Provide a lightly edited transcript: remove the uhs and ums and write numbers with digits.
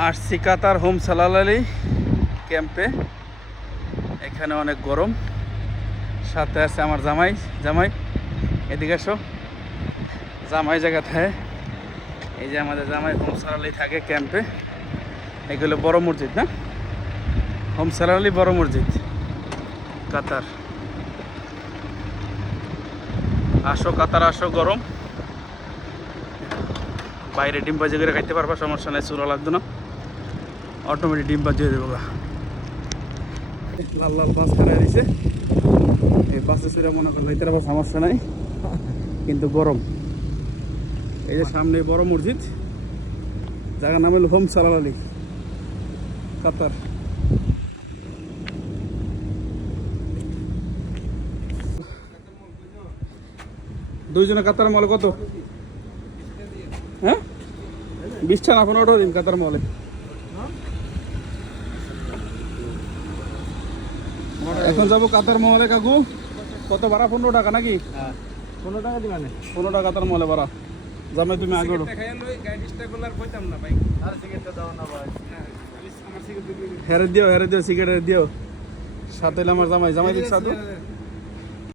আসছি কাতার হোম সালালালি ক্যাম্পে। এখানে অনেক গরম, সাথে আছে আমার জামাই। জামাই এদিকে আসো, জামাই জায়গা থাকে। এই যে আমাদের জামাই হোম সালালি থাকে ক্যাম্পে। এগুলো বড় মসজিদ না, হোম সালালি বড় মসজিদ কাতার। আসো কাতার আসো, গরম। বাইরে ডিম ভাজি করে খাইতে পারবা, সমস্যা নাই, চুলা লাগতো না, অটোমেটিক ডিম ভাজি হয়ে দেবো। লাল লাল বাস খারাই দিছে, এই বাসে চুরা মনে করলে এটার আবার সমস্যা নাই, কিন্তু গরম। এই যে সামনে বড় মসজিদ, জায়গার নাম হলো হোম সালালালি কাতার। দুইজনে কাতার মলে কত? হ্যাঁ 20টা না 15টা দিন কাতার মলে। এখন যাবো কাতার মহলে। কাকু কত ভাড়া? 15 টাকা নাকি? 15 টাকা দিবানে? 15 টাকা কাতার মহলে ভাড়া। জামাই তুমি আগে ওঠো। হেরে দিও সিগারেট দিও। সাথে আমার জামাই, জামাই দিক সাথে